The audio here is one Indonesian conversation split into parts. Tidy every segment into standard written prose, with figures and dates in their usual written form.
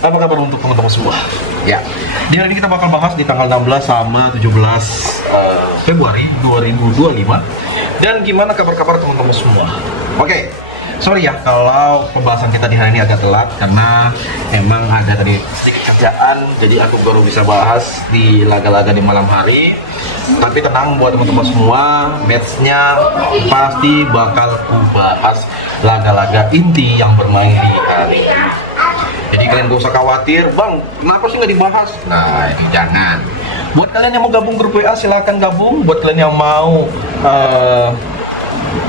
Apa kabar untuk teman-teman semua? Ya, di hari ini kita bakal bahas di tanggal 16 sama 17 Februari 2025. Dan gimana kabar-kabar teman-teman semua? Oke, sorry ya kalau pembahasan kita di hari ini agak telat karena memang ada tadi sedikit kerjaan, jadi aku baru bisa bahas di laga-laga di malam hari. Tapi tenang buat teman-teman semua, matchnya pasti bakal bahas laga-laga inti yang bermain di hari ini. Jadi kalian gak usah khawatir, bang, kenapa sih nggak dibahas? Nah, ini jangan. Buat kalian yang mau gabung grup WA, silahkan gabung. Buat kalian yang mau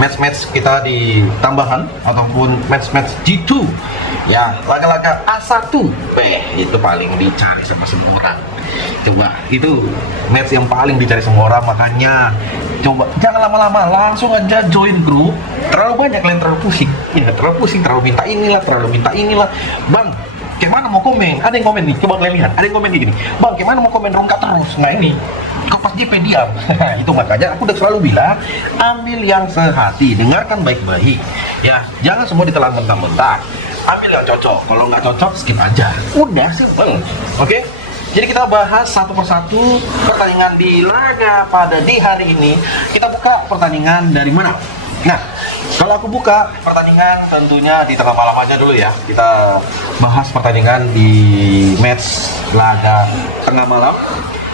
match-match kita di tambahan ataupun match-match G2, ya, laga-laga A1, itu paling dicari sama semua orang. Coba, itu match yang paling dicari semua orang, makanya coba jangan lama-lama, langsung aja join grup. Terlalu banyak kalian terlalu pusing, ya, terlalu pusing, terlalu minta inilah, bang. Gimana mau komen? Ada yang komen nih, coba kalian lihat. Ada yang komen gini, bang, gimana mau komen rungkat terus? Nah ini, kok pas JP diam. Itu makanya aku udah selalu bilang, ambil yang sehati, dengarkan baik-baik. Ya, jangan semua ditelan mentah-mentah. Ambil yang cocok, kalau nggak cocok skip aja. Udah simple, oke? Jadi kita bahas satu persatu pertandingan di laga pada di hari ini. Kita buka pertandingan dari mana? Nah, kalau aku buka pertandingan tentunya di tengah malam aja dulu ya. Kita bahas pertandingan di match laga tengah malam.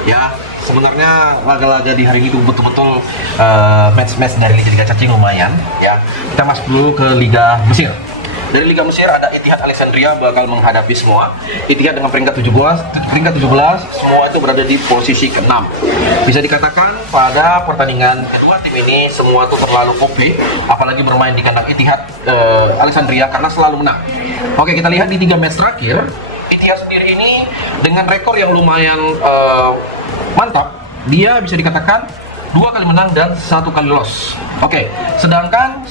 Ya, sebenarnya laga-laga di hari ini tuh betul-betul match-match dari Liga Cacing lumayan. Ya, kita masuk dulu ke Liga Mesir. Dari Liga Mesir ada Ittihad Alexandria bakal menghadapi semua. Ittihad dengan peringkat 17, semua itu berada di posisi ke-6. Bisa dikatakan pada pertandingan kedua tim ini semua itu terlalu OP, apalagi bermain di kandang Ittihad Alexandria karena selalu menang. Oke, kita lihat di 3 match terakhir, Ittihad sendiri ini dengan rekor yang lumayan mantap, dia bisa dikatakan 2 kali menang dan 1 kali loss. Oke, sedangkan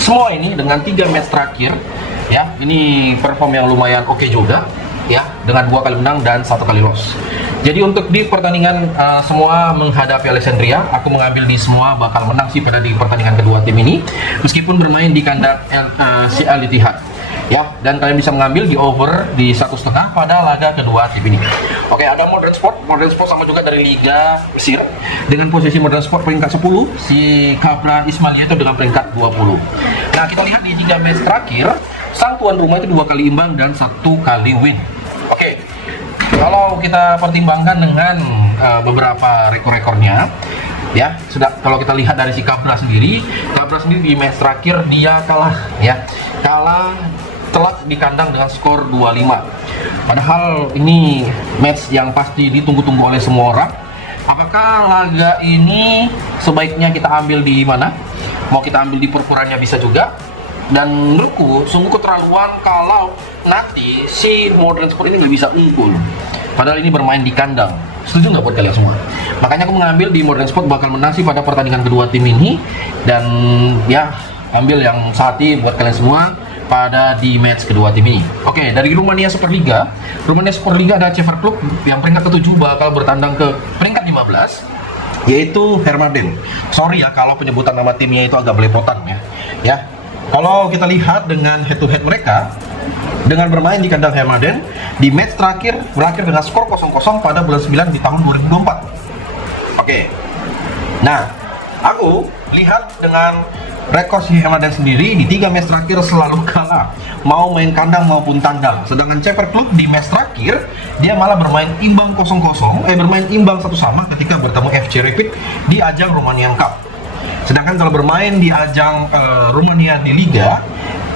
semua ini dengan 3 match terakhir, ya, ini perform yang lumayan oke juga, ya, dengan 2 kali menang dan 1 kali loss. Jadi untuk di pertandingan semua menghadapi Alexandria, aku mengambil di semua bakal menang sih pada di pertandingan kedua tim ini, meskipun bermain di kandang Al Ittihad. Ya, dan kalian bisa mengambil di over di 1,5 pada laga kedua tim ini. Oke, ada Modern Sport sama juga dari Liga Mesir dengan posisi Modern Sport peringkat 10, si Capra Ismailia itu dengan peringkat 20. Nah, kita lihat di 3 match terakhir, sang tuan rumah itu 2 kali imbang dan 1 kali win. Oke, kalau kita pertimbangkan dengan beberapa rekor-rekornya, ya, sudah, kalau kita lihat dari si Capra sendiri di match terakhir dia kalah, ya, telak di kandang dengan skor 2-5. Padahal ini match yang pasti ditunggu-tunggu oleh semua orang. Apakah laga ini sebaiknya kita ambil di mana? Mau kita ambil di perpuranya bisa juga. Dan menurutku sungguh keterlaluan kalau nanti si Modern Sport ini nggak bisa unggul. Padahal ini bermain di kandang. Setuju nggak buat kalian semua? Makanya aku mengambil di Modern Sport bakal menang sih pada pertandingan kedua tim ini. Dan ya, ambil yang sehati buat kalian semua pada di match kedua tim ini. Oke, dari Rumania Superliga ada Cefer Club yang peringkat ke-7 bakal bertandang ke peringkat 15, yaitu Hermaden. Sorry ya kalau penyebutan nama timnya itu agak belepotan ya. Ya, kalau kita lihat dengan head to head mereka dengan bermain di kandang Hermaden, di match terakhir berakhir dengan skor 0-0 pada bulan 9 di tahun 2024. Oke. Nah, aku lihat dengan rekor si Hermaden sendiri di 3 match terakhir selalu kalah, mau main kandang maupun tandang. Sedangkan Cefer Club di match terakhir dia malah bermain imbang 0-0, bermain imbang 1-1 ketika bertemu FC Rapid di ajang Romanian Cup. Sedangkan kalau bermain di ajang Romania di Liga,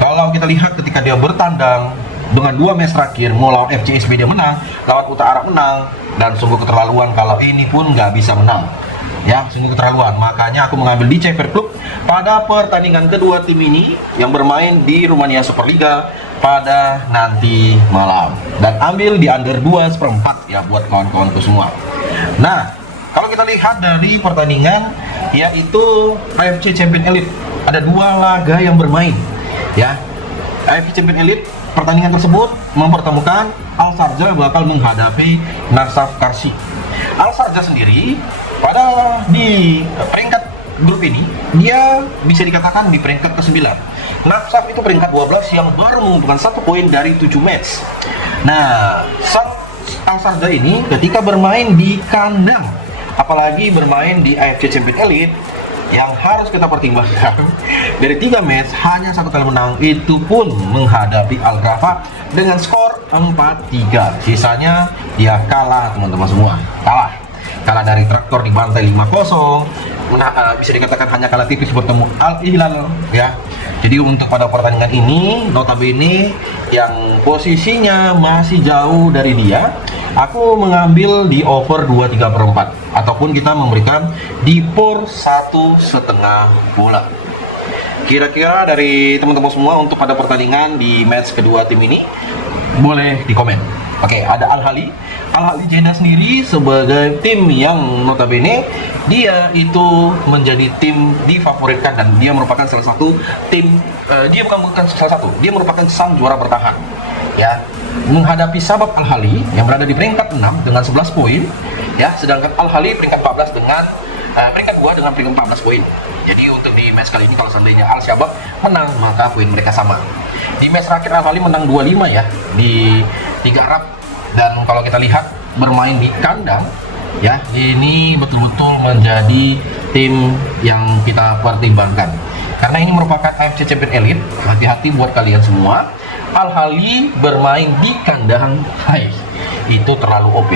kalau kita lihat ketika dia bertandang dengan 2 match terakhir, mau lawan FCSB dia menang, lawan Uta Arab menang, dan sungguh keterlaluan kalau ini pun nggak bisa menang. Ya, sungguh keterlaluan. Makanya aku mengambil di Cefer Club pada pertandingan kedua tim ini yang bermain di Rumania Superliga pada nanti malam, dan ambil di under 2/4 ya buat kawan-kawanku semua. Nah, kalau kita lihat dari pertandingan yaitu AFC Champions Elite, ada 2 laga yang bermain. Ya, AFC Champions Elite pertandingan tersebut mempertemukan Al Sharjah bakal menghadapi Narsaf Karsi. Al Sharjah sendiri pada di peringkat grup ini dia bisa dikatakan di peringkat ke-9. Narsaf itu peringkat 12 yang baru mengumpulkan 1 poin dari 7 match. Nah, sang Al-Sharjah ini ketika bermain di kandang, apalagi bermain di AFC Champions Elite, yang harus kita pertimbangkan dari 3 match hanya 1 kali menang, itu pun menghadapi Al Gharafa dengan skor 4-3. Sisanya dia kalah, teman-teman semua. Kalah dari Traktor di bantai 5-0. Bisa dikatakan hanya kalah tipis bertemu Al Hilal ya. Jadi untuk pada pertandingan ini, notabene yang posisinya masih jauh dari dia, aku mengambil di over 2,3/4 ataupun kita memberikan di por 1,5 bola. Kira-kira dari teman-teman semua untuk pada pertandingan di match kedua tim ini boleh di komen. Oke, ada Al-Ahli Jeddah sendiri sebagai tim yang notabene dia itu menjadi tim difavoritkan dan dia merupakan salah satu tim dia merupakan sang juara bertahan ya, menghadapi Sabab Al-Ahli yang berada di peringkat 6 dengan 11 poin ya, sedangkan Al-Ahli peringkat 14 dengan peringkat 2 dengan peringkat 14 poin. Jadi untuk di match kali ini kalau seandainya Al-Shabab menang maka poin mereka sama. Di match terakhir Al-Ahli menang 2-5 ya di Liga Arab, dan kalau kita lihat bermain di kandang ya, ini betul-betul menjadi tim yang kita pertimbangkan karena ini merupakan AFC Champions Elite. Hati-hati buat kalian semua, Al-Ahli bermain di kandang, hai, itu terlalu OP.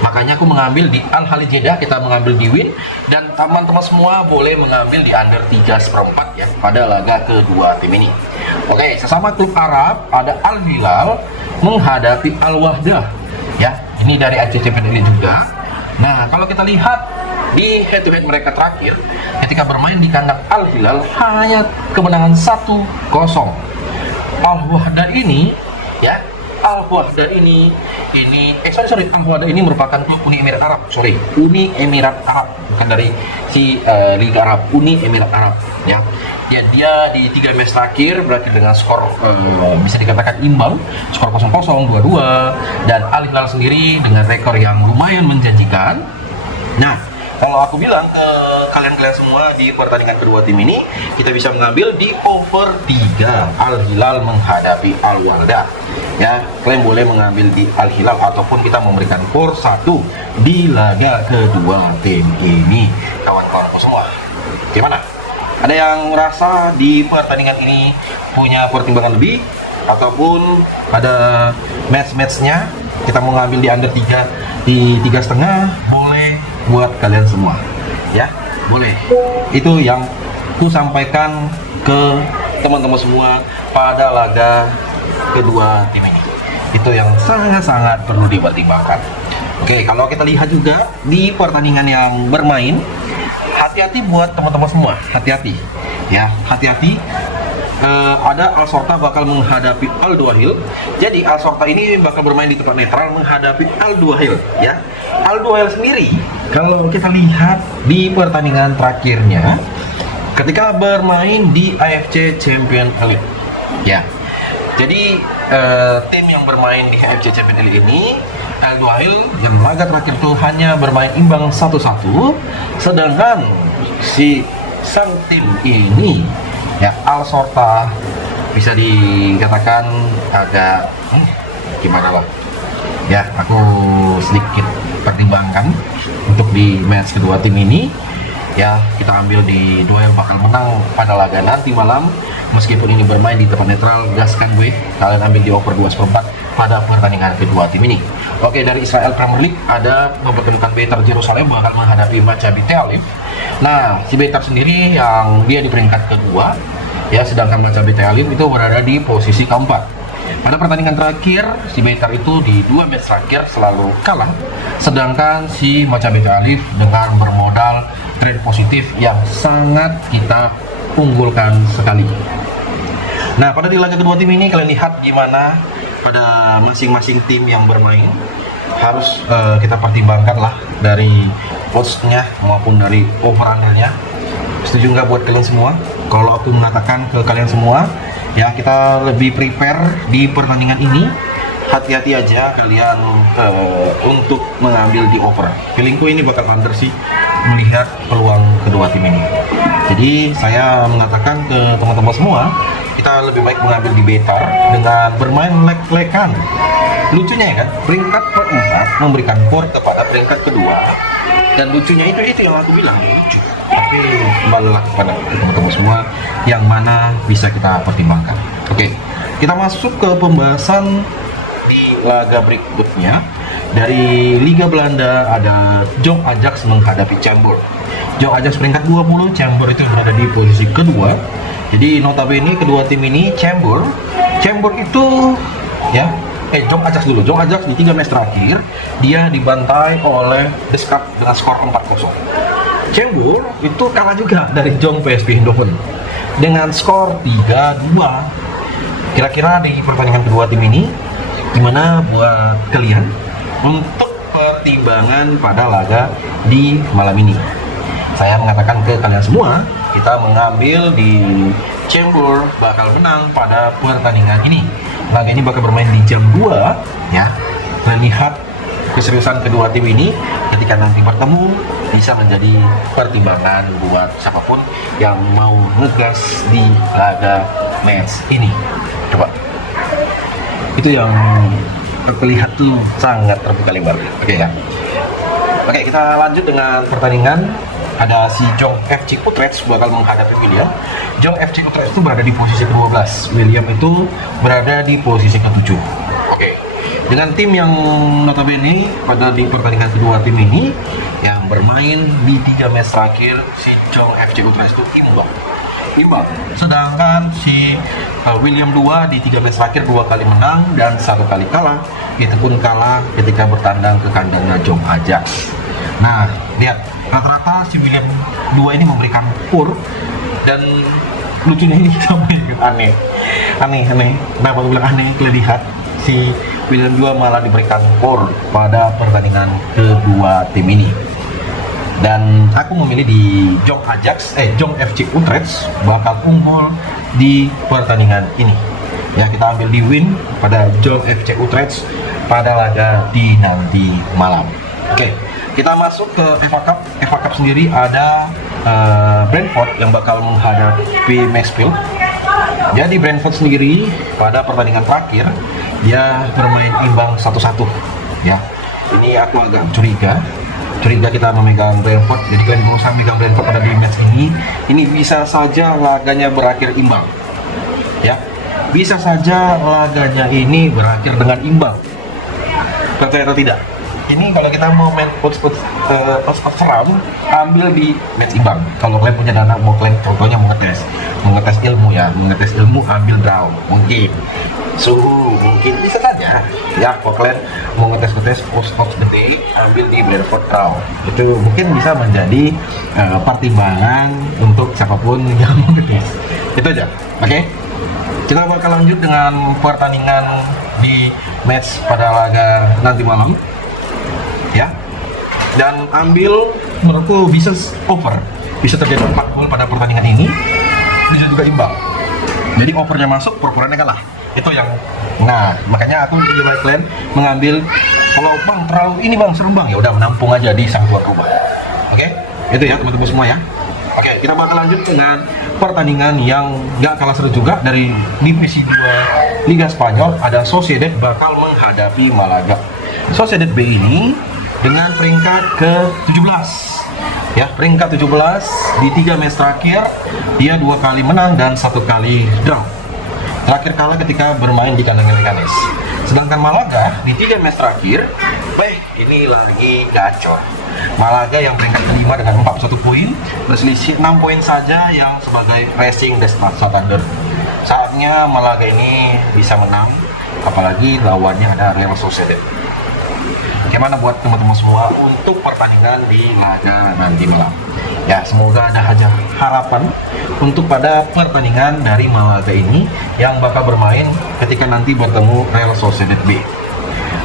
Makanya aku mengambil di Al-Ahli Jeddah, kita mengambil di win, dan teman-teman semua boleh mengambil di under 3/4 ya pada laga kedua tim ini. Oke, sesama klub Arab ada Al Hilal menghadapi Al Wahdah ya, ini dari AFC Champions League juga. Nah, kalau kita lihat di head to head mereka terakhir ketika bermain di kandang Al Hilal hanya kemenangan 1-0. Al Wahdah ini ya, Al Wahdah ini Al Wahdah ini merupakan klub Uni Emirat Arab, Uni Emirat Arab, bukan dari si Liga Arab, Uni Emirat Arab ya. Dia di 3 match terakhir berakhir dengan skor bisa dikatakan imbang, skor 0-0, 2-2, dan Al Hilal sendiri dengan rekor yang lumayan menjanjikan. Nah, kalau aku bilang ke kalian semua di pertandingan kedua tim ini, kita bisa mengambil di over 3 Al Hilal menghadapi Al Wahdah ya. Kalian boleh mengambil di Al Hilal ataupun kita memberikan por 1 di laga kedua tim ini, kawan-kawanku semua. Gimana? Ada yang merasa di pertandingan ini punya pertimbangan lebih ataupun ada match-matchnya kita mau ngambil di under 3 di 3,5, boleh buat kalian semua ya, boleh. Itu yang ku sampaikan ke teman-teman semua pada laga kedua tim ini, itu yang sangat-sangat perlu dipertimbangkan. Oke, kalau kita lihat juga di pertandingan yang bermain, hati-hati buat teman-teman semua, hati-hati ya, hati-hati. Ada Al-Shorta bakal menghadapi Al-Duhail. Jadi Al-Shorta ini bakal bermain di tempat netral menghadapi Al-Duhail ya. Al-Duhail sendiri kalau kita lihat di pertandingan terakhirnya ketika bermain di AFC Champions Elite ya. Jadi tim yang bermain di AFC Champions Elite ini, Al-Duhail yang laga terakhir itu hanya bermain imbang 1-1, sedangkan si sang tim ini ya, Al-Shorta, bisa dikatakan agak gimana lah ya, aku sedikit pertimbangkan untuk di match kedua tim ini ya. Kita ambil di duel bakal menang pada laga nanti malam, meskipun ini bermain di tempat netral, gaskan gue, kalian ambil di over 2/4 pada pertandingan kedua tim ini. Oke, dari Israel Premier League ada mempertemukan Beitar Jerusalem bakal menghadapi Maccabi Tel Aviv. Nah, si Beitar sendiri yang dia di peringkat kedua ya, sedangkan Maccabi Tel Aviv itu berada di posisi keempat. Pada pertandingan terakhir si Beitar itu di 2 match terakhir selalu kalah, sedangkan si Maccabi Tel Aviv dengan bermodal tren positif yang sangat kita unggulkan sekali. Nah, pada di laga kedua tim ini kalian lihat gimana pada masing-masing tim yang bermain, harus kita pertimbangkan lah dari odds-nya maupun dari over-undernya. Setuju nggak buat kalian semua? Kalau aku mengatakan ke kalian semua ya, kita lebih prepare di pertandingan ini, hati-hati aja kalian untuk mengambil di over. Feelingku ini bakal under sih melihat peluang kedua tim ini. Jadi saya mengatakan ke teman-teman semua, kita lebih baik mengambil di betar dengan bermain lek-lekan. Lucunya ya kan, peringkat keempat memberikan por kepada peringkat kedua. Dan lucunya itu yang aku bilang lucu. Tapi kembalilah kepada teman-teman semua yang mana bisa kita pertimbangkan. Oke, kita masuk ke pembahasan di laga berikutnya. Dari Liga Belanda ada Jong Ajax menghadapi Cambuur. Jong Ajax peringkat 20, Cambuur itu berada di posisi kedua. Jadi notabene kedua tim ini Cambuur itu ya Jong Ajax dulu. Jong Ajax di 3 match terakhir dia dibantai oleh The Scrap dengan skor 4-0. Cambuur itu kalah juga dari Jong PSV Eindhoven dengan skor 3-2. Kira-kira di pertandingan kedua tim ini gimana buat kalian untuk pertimbangan pada laga di malam ini? Saya mengatakan ke kalian semua, kita mengambil di Cambuur bakal menang pada pertandingan ini. Laga ini bakal bermain di jam 2 ya. Melihat keseriusan kedua tim ini ketika nanti bertemu bisa menjadi pertimbangan buat siapapun yang mau ngegas di laga match ini. Coba. Itu yang terlihat tuh sangat terbuka lebar. Oke ya. Oke, kita lanjut dengan pertandingan. Ada si Jong FC Utrecht bakal menghadapi William. Jong FC Utrecht itu berada di posisi ke-12. William itu berada di posisi ke-7. Oke. Dengan tim yang notabene pada di pertandingan kedua tim ini yang bermain di 3 match terakhir, si Jong FC Utrecht itu imbang. Sedangkan si William 2 di 3 match terakhir 2 kali menang dan 1 kali kalah. Itu pun kalah ketika bertandang ke kandangnya Jong Ajax. Nah, lihat rata-rata si William 2 ini memberikan pur, dan lucunya ini sampai aneh. Kenapa aku bilang aneh? Lihat si William 2 malah diberikan pur pada pertandingan kedua tim ini. Dan aku memilih di Jong FC Utrecht bakal unggul di pertandingan ini. Ya, kita ambil di win pada Jong FC Utrecht pada laga di nanti malam. Oke, kita masuk ke FA Cup. FA Cup sendiri ada Brentford yang bakal menghadapi Mansfield. Jadi Brentford sendiri pada pertandingan terakhir dia bermain imbang 1-1. Ya, ini aku agak curiga kita memegang Brentford. Jadi kalian berusaha memegang Brentford pada di match ini bisa saja laganya berakhir imbang. Ya, bisa saja laganya ini berakhir dengan imbang. Percaya atau tidak? Ini kalau kita mau main odds seram, ambil di match imbang. Kalau kalian punya dana, mau kalian contohnya mengetes ilmu, ambil draw. Mungkin suhu, mungkin bisa saja. Ya, kalau kalian mau ngetes odds gede, ambil di Brentford draw. Itu mungkin bisa menjadi pertimbangan untuk siapapun yang mau ngetes. Itu aja. Oke? Kita bakal lanjut dengan pertandingan di match pada laga nanti malam. Ya, dan ambil menurutku bisa terjadi 4 gol pada pertandingan ini, bisa juga imbang. Jadi overnya masuk, pur-purannya kalah. Itu yang, makanya aku lebih baik kalian mengambil, kalau bang terlalu ini bang serem bang, ya udah menampung aja di sang tuan rumah. Oke, itu ya teman-teman semua ya. Oke, kita bakal lanjut dengan pertandingan yang gak kalah seru juga dari divisi 2 Liga Spanyol. Ada Sociedad bakal menghadapi Malaga. Sociedad B ini dengan peringkat ke-17 ya, peringkat 17 di 3 match terakhir dia 2 kali menang dan 1 kali draw. Terakhir kalah ketika bermain di kandang Leganes. Sedangkan Malaga di 3 match terakhir, ini lagi gacor. Malaga yang peringkat ke-5 dengan 41 poin, berselisih 6 poin saja yang sebagai Racing de Santander. Saatnya Malaga ini bisa menang, apalagi lawannya ada Real Sociedad. Bagaimana buat teman-teman semua untuk pertandingan di laga nanti malam? Ya, semoga ada aja harapan untuk pada pertandingan dari Malaga ini yang bakal bermain ketika nanti bertemu Real Sociedad B.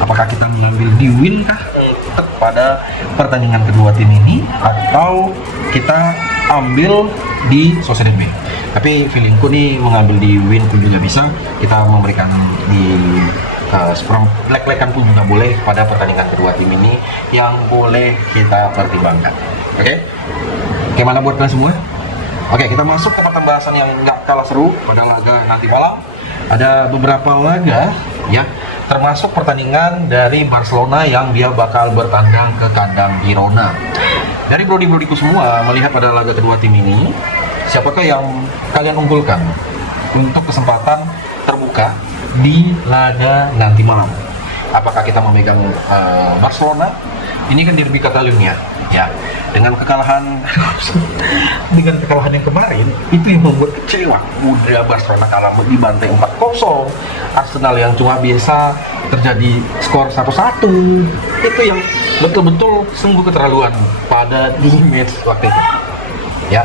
Apakah kita mengambil di win kah untuk pada pertandingan kedua tim ini, atau kita ambil di Sociedad B? Tapi feelingku nih mengambil di win pun juga bisa, kita memberikan di lek-lekan pun juga boleh pada pertandingan kedua tim ini yang boleh kita pertimbangkan. Oke? Gimana buat kalian semua? Oke, kita masuk ke pembahasan yang nggak kalah seru pada laga nanti malam. Ada beberapa laga ya, termasuk pertandingan dari Barcelona yang dia bakal bertandang ke kandang Girona. Dari brodi-brodiku semua melihat pada laga kedua tim ini, siapakah yang kalian unggulkan untuk kesempatan terbuka di laga nanti malam? Apakah kita memegang Barcelona? Ini kan derby Catalunya, ya. Dengan kekalahan yang kemarin, itu yang membuat kecewa. Udah Barcelona kalah dibantai 4-0, Arsenal yang cuma biasa terjadi skor 1-1. Itu yang betul-betul sungguh keterlaluan pada di match waktu itu. Ya,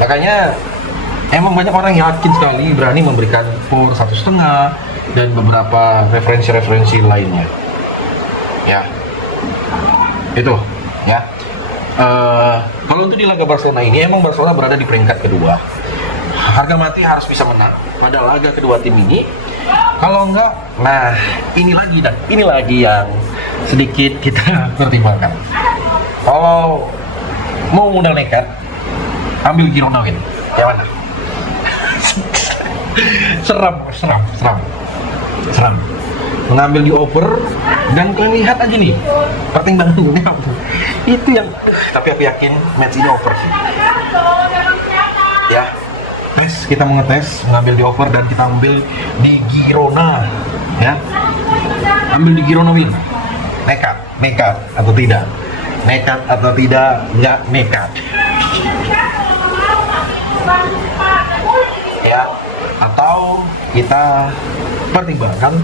makanya emang banyak orang yakin sekali berani memberikan skor 1,5 dan beberapa referensi-referensi lainnya. Ya, itu ya. Kalau untuk di laga Barcelona ini, emang Barcelona berada di peringkat kedua. Harga mati harus bisa menang pada laga kedua tim ini. Kalau enggak, nah ini lagi yang sedikit kita pertimbangkan. Kalau mau modal nekat, ambil Girona win. Yang mana? seram. Mengambil di over dan kalian lihat aja nih pertimbangannya itu yang, tapi aku yakin match ini over sih ya. Kita mengambil di over dan kita ambil di Girona ya, ambil di Girona win. Nekat atau tidak, nggak nekat ya. Atau kita pertimbangkan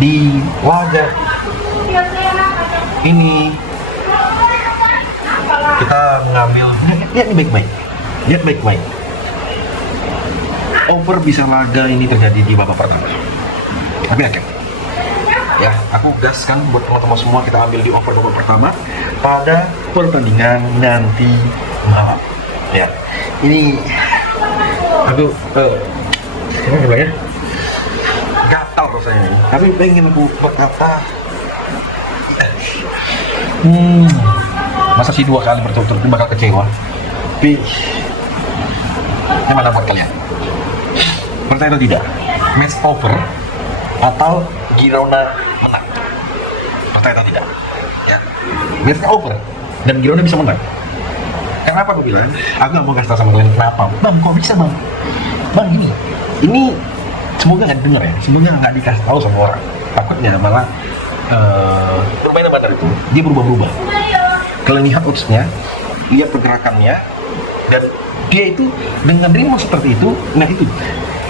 di laga ini kita mengambil, lihat baik-baik over bisa laga ini terjadi di babak pertama. Tapi yakin ya, aku gaskan buat teman-teman semua, kita ambil di over babak pertama pada pertandingan nanti malam ya. Ini aduh gimana ya, gatal rasanya ini, tapi pengen aku berkata masa sih 2 kali berturut-turut bakal kecewa. Tapi gimana buat kalian, percaya atau tidak, match over atau Girona menang? Percaya atau tidak ya, match over dan Girona bisa menang. Kenapa aku bilang, aku gak mau kasih tau sama kalian kenapa. Bang, kok bisa bang ini semoga nggak dengar ya, semoga nggak dikasih tahu sama orang, takutnya malah permainan bandar itu dia berubah-ubah. Kalian lihat oddsnya, lihat pergerakannya, dan dia itu dengan ritme seperti itu, nah itu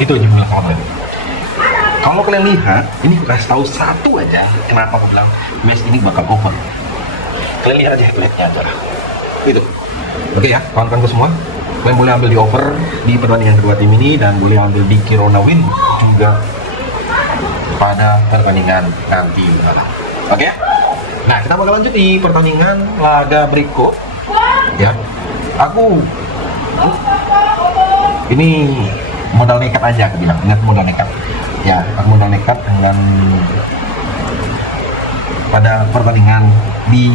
aja bilang sama kalian. Kalau kalian lihat, ini aku kasih tahu satu aja kenapa aku bilang match ini bakal over. Kalian lihat aja headline-nya aja itu. Oke ya, kawan-kawanku semua, kalian boleh ambil di over di pertandingan kedua tim ini dan boleh ambil di Girona win juga pada pertandingan nanti malam. Oke? Nah, kita bakal lanjut di pertandingan laga berikut ya. Aku ini modal nekat aja, aku bilang, ingat modal nekat ya. Aku modal nekat dengan pada pertandingan di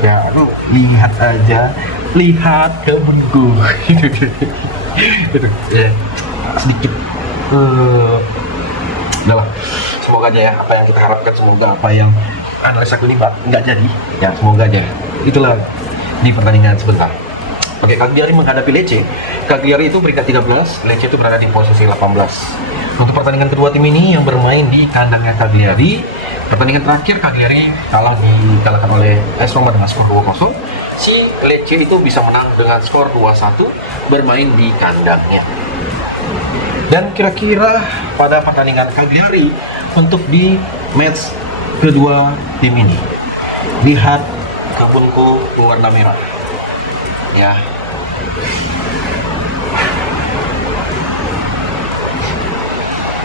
ya, aku lihat ke benku itu ya, sedikit udahlah, semoga aja ya apa yang kita harapkan, semoga apa yang analisa aku ini nggak jadi ya, semoga aja. Itulah di pertandingan sebentar. Oke, Cagliari menghadapi Lecce. Cagliari itu peringkat 13, Lecce itu berada di posisi 18. Untuk pertandingan kedua tim ini yang bermain di kandangnya Cagliari, pertandingan terakhir Cagliari dikalahkan oleh AS Roma dengan skor 2-0. Si Lecce itu bisa menang dengan skor 2-1 bermain di kandangnya. Dan kira-kira pada pertandingan Cagliari untuk di match kedua tim ini, lihat kebunku berwarna merah ya.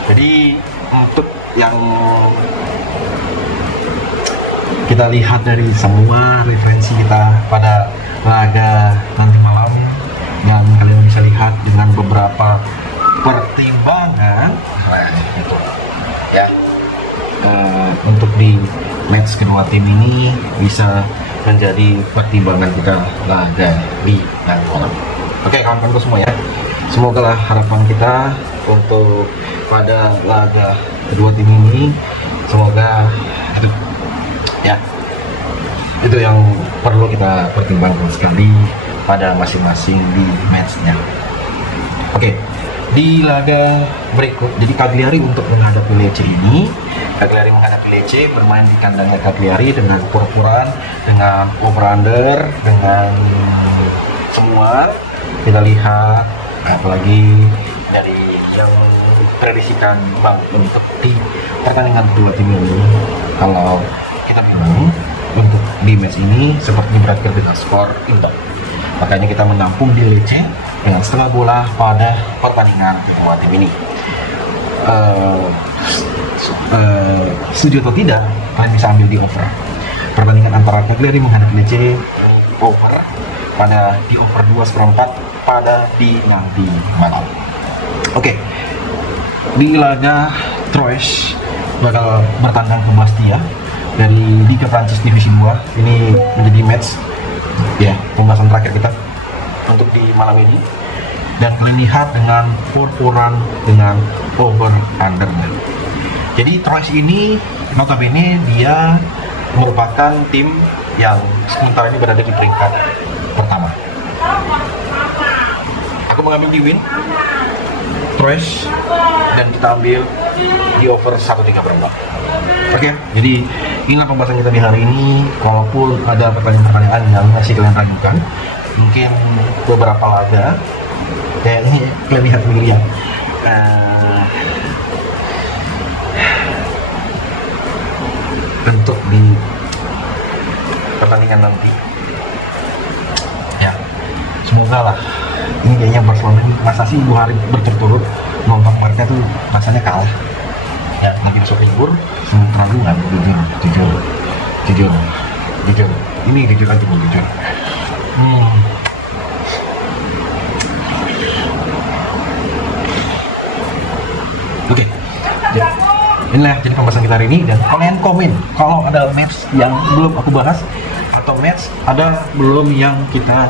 Jadi untuk yang kita lihat dari semua referensi kita pada laga nanti malam, dan kalian bisa lihat dengan beberapa pertimbangan itu yang untuk di match kedua tim ini bisa menjadi pertimbangan kita laga di nanti. Oke kawan-kawanku semua ya, semoga lah harapan kita untuk pada laga kedua tim ini, semoga itu ya, itu yang perlu kita pertimbangkan sekali pada masing-masing di matchnya. Oke, di laga berikut, jadi Cagliari untuk menghadapi Lecce ini, Cagliari menghadapi Lecce bermain di kandangnya Cagliari dengan pura-puraan, dengan over-under, dengan semua kita lihat, apalagi dari yang prediksikan Bang untuk di pertandingan kedua tim ini, kalau kita bilang untuk di match ini seperti berakhir dengan skor imbang. Makanya kita menampung di Lecce dengan setengah bola pada pertandingan kedua tim ini. Setuju atau tidak, kalian bisa ambil di over. Pertandingan antara Cagliari menghadapi Lecce over pada di over 2/4 pada di nanti malam. Oke, di laga Troyes bakal bertandang ke Bastia dari Liga Prancis Divisi 2. Ini menjadi match ya, pembahasan terakhir kita untuk di malam ini, dan kalian lihat dengan pur-puran dengan over under. Jadi Troyes ini notabene dia merupakan tim yang sementara ini berada di peringkat pertama. Aku mengambil di win Troyes dan kita ambil di over 1,34. Oke, jadi inilah pembahasan kita di hari ini. Kalaupun ada pertanyaan-pertanyaan yang masih kalian tanyakan, mungkin beberapa laga kayak ini kalian lihat sendiri ya, untuk di pertandingan nanti ya, semoga lah. Ini kayaknya Barcelona ini masa sih 2 hari berturut-turut nonton Barca tuh rasanya kalah ya, lagi besok libur terlalu nggak jujur ini jujur aja jujur. Oke, inilah jadi pembahasan kita hari ini, dan kalian komen kalau ada match yang belum aku bahas atau match ada belum yang kita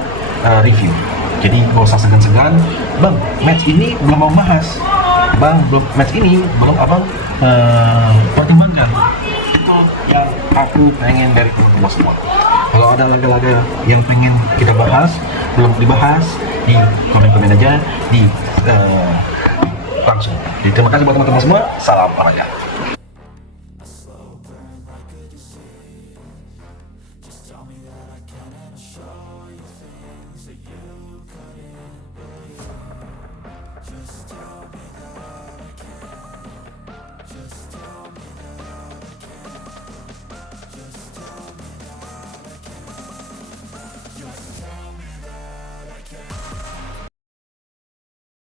review. Jadi nggak usah segan-segan, Bang, match ini belum mau bahas, Bang, belum match ini belum abang pertimbangkan. Itu yang aku pengen dari teman-teman semua. Kalau ada laga-laga yang pengen kita bahas belum dibahas, di komen-komen aja di langsung. Jadi terima kasih buat teman-teman semua. Salam olahraga.